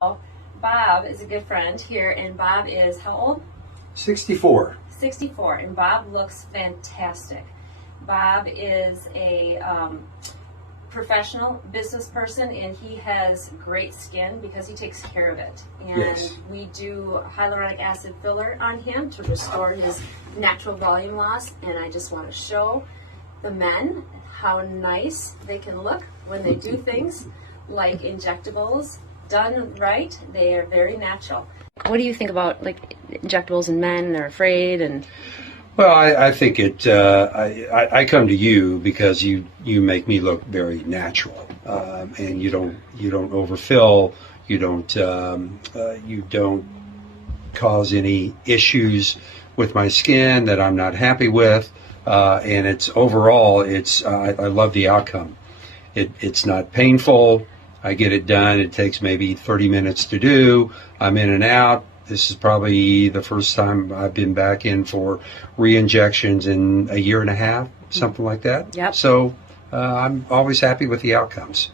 Bob is a good friend here, and Bob is how old? 64. 64, and Bob looks fantastic. Bob is a professional business person, and he has great skin because he takes care of it. And Yes. we do hyaluronic acid filler on him to restore his natural volume loss, and I just want to show the men how nice they can look when they do things like injectables. Done right, they are very natural. What do you think about like injectables in men? They're afraid and. Well, I think it. I come to you because you make me look very natural, and you don't overfill. You don't cause any issues with my skin that I'm not happy with, and it's overall. I love the outcome. It's not painful. I get it done. It takes maybe 30 minutes to do. I'm in and out. This is probably the first time I've been back in for re-injections in a year and a half, something like that. Yep. So I'm always happy with the outcomes.